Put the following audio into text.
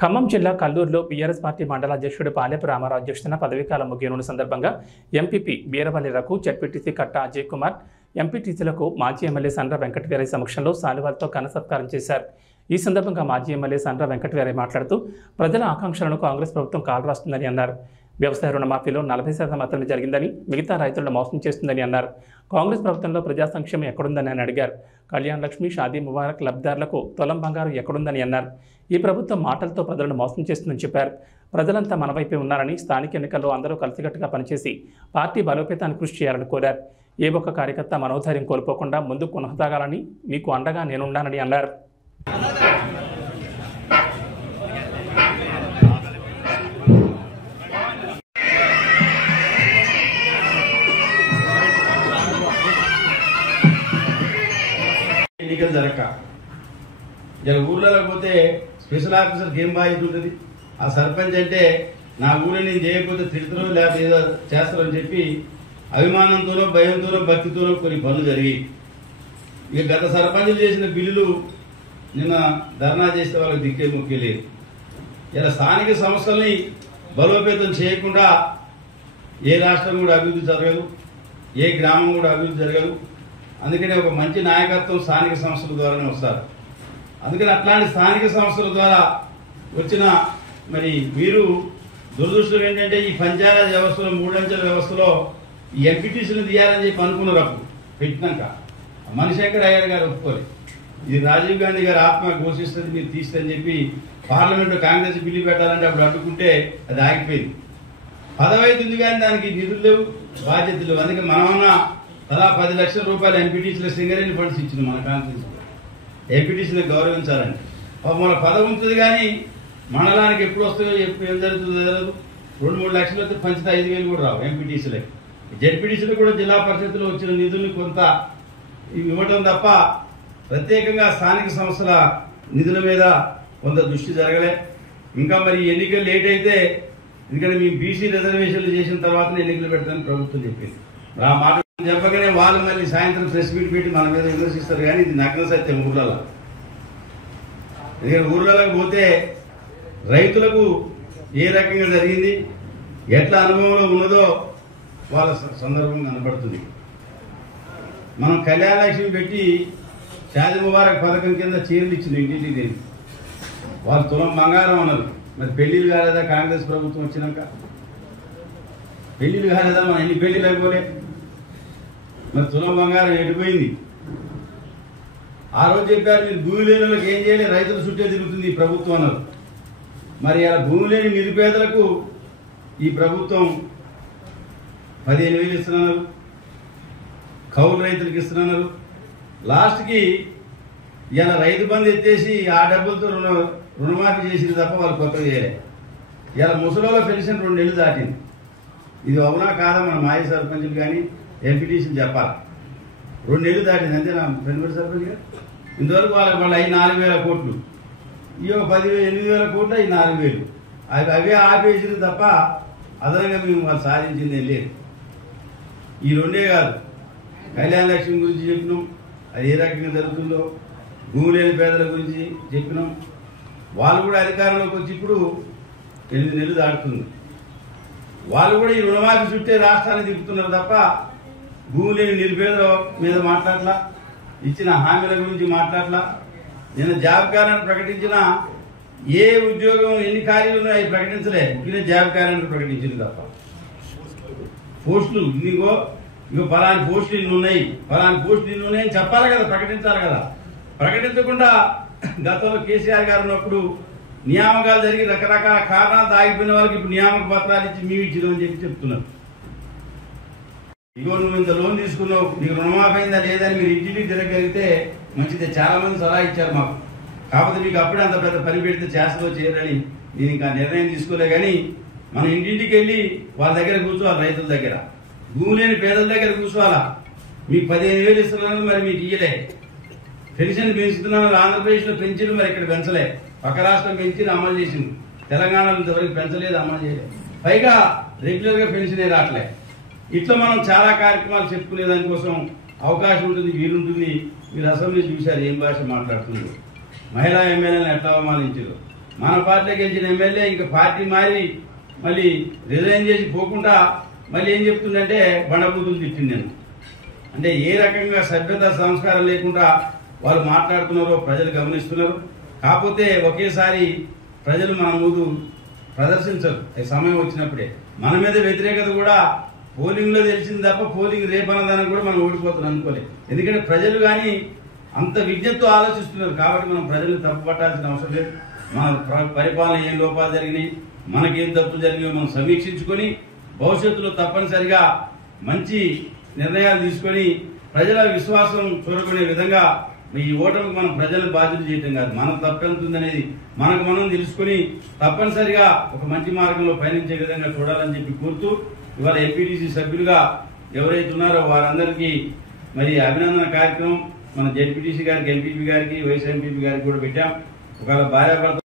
ఖమ్మం జిల్లా కల్లూరులో BRS party మండల అధ్యక్షుడు పాలెపు రామారావు అధ్యక్షతన పదవీకాలం ముగియనున్న సందర్భంగా ఎంపీపీ బీరవల్లి రఘు, జడ్పీటీసీ కట్ట అజయ్ కుమార్, ఎంపీటీసీలకు మాజీ ఎమ్మెల్యే సండ్ర వెంకటవీరయ్య సమక్షంలో శాలువాలతో ఘన సత్కారం చేశారు. ఈ సందర్భంగా మాజీ ఎమ్మెల్యే సండ్ర వెంకటవీరయ్య మాట్లాడుతూ ప్రజల ఆకాంక్షలను కాంగ్రెస్ ప్రభుత్వం కాలరాస్తుందని అన్నారు. వ్యవసాయ రుణమాఫీలో 40% మాత్రమే జరిగిందని, మిగతా రైతులను మోసం చేస్తుందని అన్నారు. కాంగ్రెస్ ప్రభుత్వంలో ప్రజా సంక్షేమం ఎక్కడుందని ఆయన అడిగారు. కళ్యాణ్ లక్ష్మి, షాదీ ముబారక్ లబ్ధిదారులకు తులం బంగారం ఎక్కడుందని అన్నారు. ఈ ప్రభుత్వం మాటలతో ప్రజలను మోసం చేస్తుందని చెప్పారు. ప్రజలంతా మన వైపే ఉన్నారని, స్థానిక ఎన్నికల్లో అందరూ కలిసికట్టుగా పనిచేసి పార్టీ బలోపేతానికి కృషి చేయాలని కోరారు. ఏ ఒక్క కార్యకర్త మనోధైర్యం కోల్పోకుండా ముందుకు కొనసాగాలని మీకు అండగా నేనున్నానని అన్నారు. ఎన్నికలు జరగక ఇలా ఊర్లలో పోతే స్పెషల్ ఆఫీసర్కి ఏం బాధ్యత ఉంటుంది? ఆ సర్పంచ్ అంటే నా ఊరిని నేను చేయకపోతే తిడతారో లేకపోతే ఏదో చేస్తారని చెప్పి అభిమానంతోనో, భయంతోనో, భక్తితోనో కొన్ని పనులు జరిగి ఇక గత సర్పంచులు చేసిన బిల్లులు నిన్న ధర్నా చేస్తే వాళ్ళకి దిక్కే ముఖ్య లేదు. ఇలా స్థానిక సంస్థల్ని బలోపేతం చేయకుండా ఏ రాష్ట్రం కూడా అభివృద్ధి జరగదు, ఏ గ్రామం కూడా అభివృద్ధి జరగదు. అందుకనే ఒక మంచి నాయకత్వం స్థానిక సంస్థల ద్వారానే వస్తారు. అందుకని అట్లాంటి స్థానిక సంస్థల ద్వారా వచ్చిన మరి మీరు దురదృష్టం ఏంటంటే ఈ పంచాయతీ వ్యవస్థలో 3 అంచెల వ్యవస్థలో ఈ ఎంపీటీసీని తీయాలని చెప్పి అనుకున్నారు. అప్పుడు పెట్టినాక మణిశంకర్ అయ్యర్ గారు ఒప్పుకోలేదు. ఇది రాజీవ్ గాంధీ గారు ఆత్మ ఘోషిస్తుంది, మీరు తీస్తని చెప్పి పార్లమెంట్లో కాంగ్రెస్ బిల్లు పెట్టాలంటే అప్పుడు అడ్డుకుంటే అది ఆగిపోయింది. పదవి అవుతుంది కానీ దానికి నిధులు లేవు, బాధ్యతలు లేవు. అందుకే మనమన్నా అలా 10 లక్షల రూపాయలు ఎంపీటీసీల సింగరేణి ఫండ్స్ ఇచ్చింది మన కాన్ఫరెన్స్. ఎంపీటీసీని గౌరవించాలని మన పదవి ఉంటుంది కానీ మండలానికి ఎప్పుడు వస్తుందో ఎప్పుడు ఏం జరుగుతుందో తెలియదు. 2-3 లక్షలు వస్తే పంచితే 5,000 కూడా రావు ఎంపీటీసీలకి. జెడ్పీటీసీలు కూడా జిల్లా పరిషత్తులో వచ్చిన నిధుల్ని కొంత ఇవ్వటం తప్ప ప్రత్యేకంగా స్థానిక సంస్థల నిధుల మీద కొంత దృష్టి జరగలే. ఇంకా మరి ఎన్నికలు లేట్ అయితే ఎందుకంటే మేము బీసీ రిజర్వేషన్లు చేసిన తర్వాత ఎన్నికలు పెడతామని ప్రభుత్వం చెప్పింది. ఆ మాట చెప్పగానే వాళ్ళు మళ్ళీ సాయంత్రం ప్రెస్ మీట్ పెట్టి మన మీద విమర్శిస్తారు. కానీ ఇది నగ్న సత్యం. ఊర్లలో ఊర్లలోకి పోతే రైతులకు ఏ రకంగా జరిగింది, ఎట్లా అనుభవంలో ఉన్నదో వాళ్ళ సందర్భం కనబడుతుంది. మనం కళ్యాణ లక్ష్మి పెట్టి షాదీ ముబారక్ పథకం కింద చీరలు ఇచ్చింది ఇంటింటికి దేని వాళ్ళు తులం బంగారం అన్నారు. మరి పెళ్లిళ్ళు కాలేదా? కాంగ్రెస్ ప్రభుత్వం వచ్చినాక పెళ్లిళ్ళు కాలేదా? మనం ఎన్ని పెళ్లిళ్ళు అయిపోలే. మరి తులం బంగారం ఎడిపోయింది. ఆ రోజు చెప్పారు మీరు భూమి లేని వాళ్ళకి ఏం చేయాలి, రైతులు చుట్టే తిరుగుతుంది ఈ ప్రభుత్వం అన్నారు. మరి అలా భూమి లేని నిరుపేదలకు ఈ ప్రభుత్వం 15,000 ఇస్తున్నారు, కౌలు రైతులకు ఇస్తున్నారు. లాస్ట్కి ఇలా రైతు బంధు ఎత్తేసి ఆ డబ్బులతో రుణమాఫీ చేసింది తప్ప వాళ్ళు కొత్తగా చేయలే. ఇలా ముసలిలో పెన్షన్ 2 నెలలు దాటింది. ఇది అవునా కాదా మన మాజీ సర్పంచులు కానీ ఎంపీటీసీలు చెప్పాలి. 2 నెలలు దాటింది అంతేనా వెనుకటి సర్పంచ్ గారు? ఇంతవరకు వాళ్ళు అవి 4,000 కోట్లు, ఈ 8,000 కోట్లు అవి 4,000 అవే ఆపేసింది తప్ప అదనంగా మేము వాళ్ళు సాధించింది లేదు. ఈ 2 కాదు, కళ్యాణ లక్ష్మి గురించి చెప్పినాం, అది ఏ రకంగా జరుగుతుందో, భూమి లేని పేదల గురించి చెప్పినాం. వాళ్ళు కూడా అధికారంలోకి వచ్చి ఇప్పుడు 8 నెలలు దాటుతుంది. వాళ్ళు కూడా ఈ రుణమాఫీ చుట్టే రాష్ట్రాన్ని తిప్పుతున్నారు తప్ప భూమి లేని నిరుపేదల మీద మాట్లాడలా, ఇచ్చిన హామీల గురించి మాట్లాడలా. నేను జాబ్ క్యాలెండర్ ప్రకటించిన ఏ ఉద్యోగం ఎన్ని ఖాళీలు ఉన్నాయో అవి ప్రకటించలే. ఇదే జాబ్ క్యాలెండర్ ప్రకటించింది తప్ప పోస్టులు ఇగో ఫలాని పోస్టులు ఇన్ని ఉన్నాయి, ఫలాని పోస్టులు ఇన్ని ఉన్నాయని చెప్పాలి కదా, ప్రకటించాలి కదా. ప్రకటించకుండా గతంలో కేసీఆర్ గారు ఉన్నప్పుడు నియామకాలు జరిగి రకరకాల కారణాలు ఆగిపోయిన వాళ్ళకి ఇప్పుడు నియామక పత్రాలు ఇచ్చి మేము ఇచ్చినామని చెప్పి చెప్తున్నారు. ఇగో నువ్వు ఇంత లోన్ తీసుకున్నావు, నీకు రుణమాఫీ అయిందా లేదని మీరు ఇంటింటికి తిరగలిగితే మంచిదే. చాలా మంది సలహా ఇచ్చారు మాకు. కాకపోతే మీకు అప్పుడే అంత పెద్ద పని పెడితే చేస్తూ చేయరని నేను ఇంకా నిర్ణయం తీసుకోలే. కానీ మనం ఇంటింటికి వెళ్ళి వాళ్ళ దగ్గర కూర్చోవాలి, రైతుల దగ్గర, భూమి లేని పేదల దగ్గర కూర్చోవాలా. మీకు 15,000 ఇస్తున్నాను, మరి మీకు ఇయ్యలే. పెన్షన్ పెంచుతున్నాను, ఆంధ్రప్రదేశ్లో పెంచింది, మరి ఇక్కడ పెంచలే. పక్క రాష్ట్రం పెంచింది, అమలు చేసింది. తెలంగాణలో ఇంతవరకు పెంచలేదు, అమలు చేయలేదు. పైగా రెగ్యులర్ గా పెన్షనే రావట్లే. ఇట్లా మనం చాలా కార్యక్రమాలు చెప్పుకునే దానికోసం అవకాశం ఉంటుంది, వీలుంటుంది. మీరు అసెంబ్లీ చూశారు ఏం భాష మాట్లాడుతుంది. మహిళా ఎమ్మెల్యేలను ఎట్లా అవమానించారు. మన పార్టీలో గెలిచిన ఎమ్మెల్యే ఇంకా పార్టీ మారి మళ్ళీ రిజైన్ చేసి పోకుండా మళ్ళీ ఏం చెప్తుందంటే బండబూతులు తిట్టింది నేను. అంటే ఏ రకంగా సభ్యత సంస్కారం లేకుండా వాళ్ళు మాట్లాడుతున్నారో ప్రజలు గమనిస్తున్నారు. కాకపోతే ఒకేసారి ప్రజలు మన ముందు ప్రదర్శించరు. సమయం వచ్చినప్పుడే మన మీద వ్యతిరేకత కూడా పోలింగ్ లో తెలిసింది తప్ప పోలింగ్ రేపన్నదానికి కూడా మనం ఓడిపోతున్నాం అనుకోలేదు. ఎందుకంటే ప్రజలు కానీ అంత విజ్ఞతతో ఆలోచిస్తున్నారు. కాబట్టి మనం ప్రజలు తప్పు పట్టాల్సిన అవసరం లేదు. మన పరిపాలన ఏం లోపాలు జరిగినాయి, మనకేం తప్పు జరిగినాయో మనం సమీక్షించుకొని భవిష్యత్తులో తప్పనిసరిగా మంచి నిర్ణయాలు తీసుకొని ప్రజల విశ్వాసం చూరగొనే విధంగా ఈ ఓటమికి మనం ప్రజలను బాధ్యత చేయటం కాదు, మనం తప్పెంతుందనేది మనకు మనం తెలుసుకుని తప్పనిసరిగా ఒక మంచి మార్గంలో పయనించే విధంగా చూడాలని చెప్పి కోరుతూ ఇవాళ ఎంపీటీసీ సభ్యులుగా ఎవరైతే ఉన్నారో వారందరికీ మరి అభినందన కార్యక్రమం మన జెడ్పీటీసీ గారికి, ఎంపీపీ గారికి, వైస్ ఎంపీపీ గారికి కూడా పెట్టాం. ఒకవేళ భార్యాభర్త